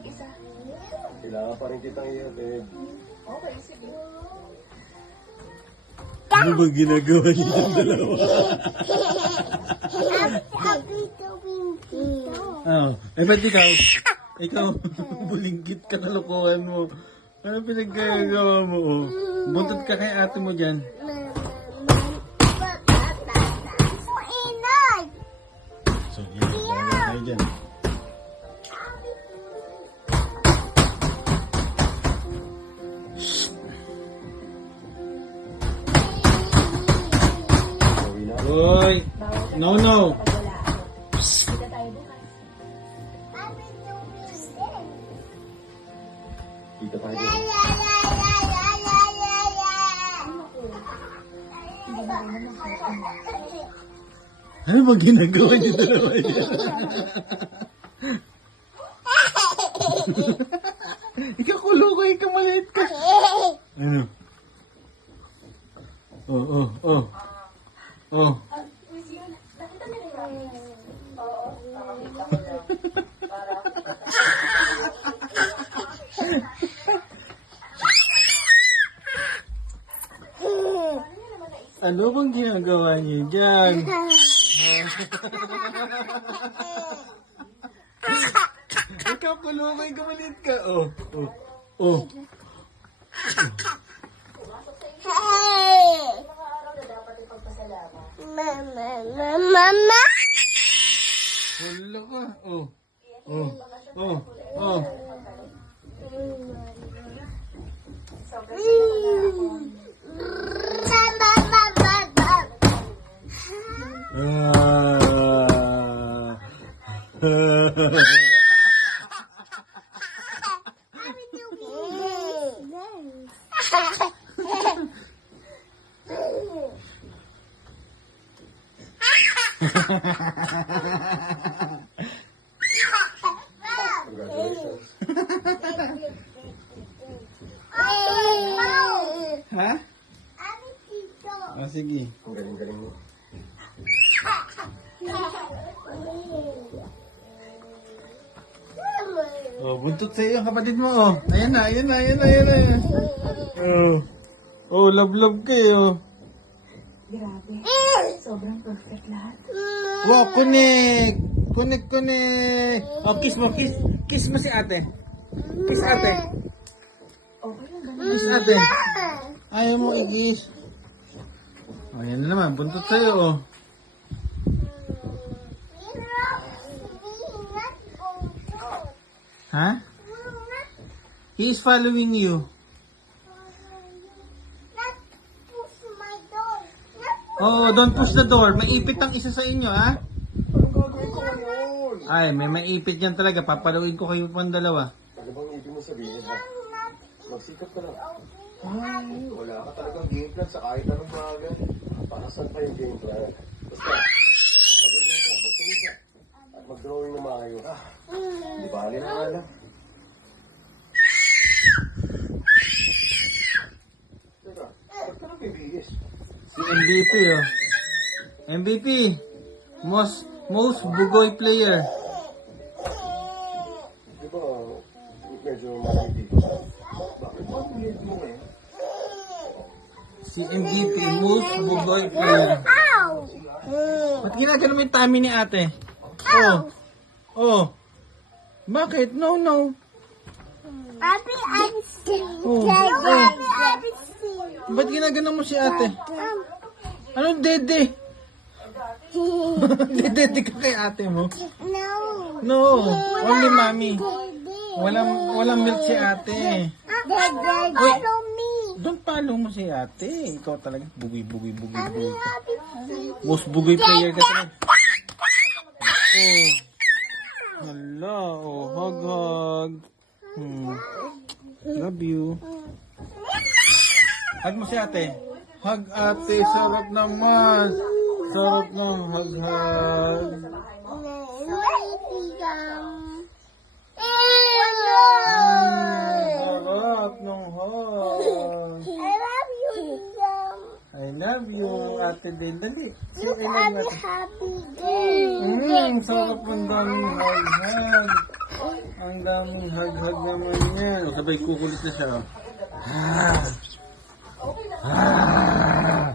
mag-isa. Kailangan pa rin kitang i-attend. Okay, sige. Ano ba ginagawa niyo ng dalawa? Ba't ikaw? Ikaw, bulinggit ka, kalokohan mo. Ano pinagkagawa mo? Oh? Buntot ka kay ate mo dyan. So, yan. Yan kayo dyan. Hoy! No, no! Kita tayo bukas. Kita tayo. Ano ba ginagawa niyo dalawa yan? Ikaw kulo ikaw maliit ka. Ano? Oh. Nakita niyo ni Mami? Oo, nakakita ko lang. Para... Ano bang ginagawa niyo dyan? Ikaw kulo ikaw maliit ka. Oh. Mga araw na dapat ipagpasalamat. Mama. Wala ka. Oh. Sobrang Congratulations. Ha? Sige. Ang galing-galing mo. Buntot sa iyo ang kapatid mo. Ayan na. Love kayo. grabe. Sobrang perfect lahat. Wow, connect. Kiss mo. Kiss mo si ate. Kiss ate. Okay lang, ganun. Kiss ate. Ayaw mo i-kiss. Ayan na naman, buntot sa'yo. Ha? He is following you. Oh, don't push the door. Maipit ang isa sa inyo, ha? Anong gagawin ko ngayon? Ay, may maipit yan talaga. Papalawin ko kayo pang dalawa. Ano bang ibig mo sabihin, ha? Magsikap ka lang. Ay, wala ka talagang game plan sa kahit anong bagay. Para saan pa yung game plan? Basta, mag-enjoy ka, magtumig ka. At mag-drawing na maayos. Di ba alin ang alam? Teka, ba't ka nagbibihis? Si MVP, oh. MVP. Most bugoy player. Di ba, medyo malaki dito? Bakit ba ang liit mo eh? Si MVP, most bugoy player. Ba't ginagano mo yung tummy ni ate? Oh. Bakit? No. Oh. Ba't ginagano mo si ate? Anong dede? Dede ka kay ate mo? No, only mommy. Walang milk si ate. Don't follow mo si ate. Ikaw talaga bugoy. Most bugoy player ka talaga. Hala, hug. Love you. Hug mo si ate. Hug ate, sarap naman. Sarap ng hug. Sarap ng hug. I love you, ate din. Dali. Say I love you, ate. Happy day. Sarap ng daming hug. Ang daming hag-hag naman yan. O sabay kukulit na siya. Ah! Ah!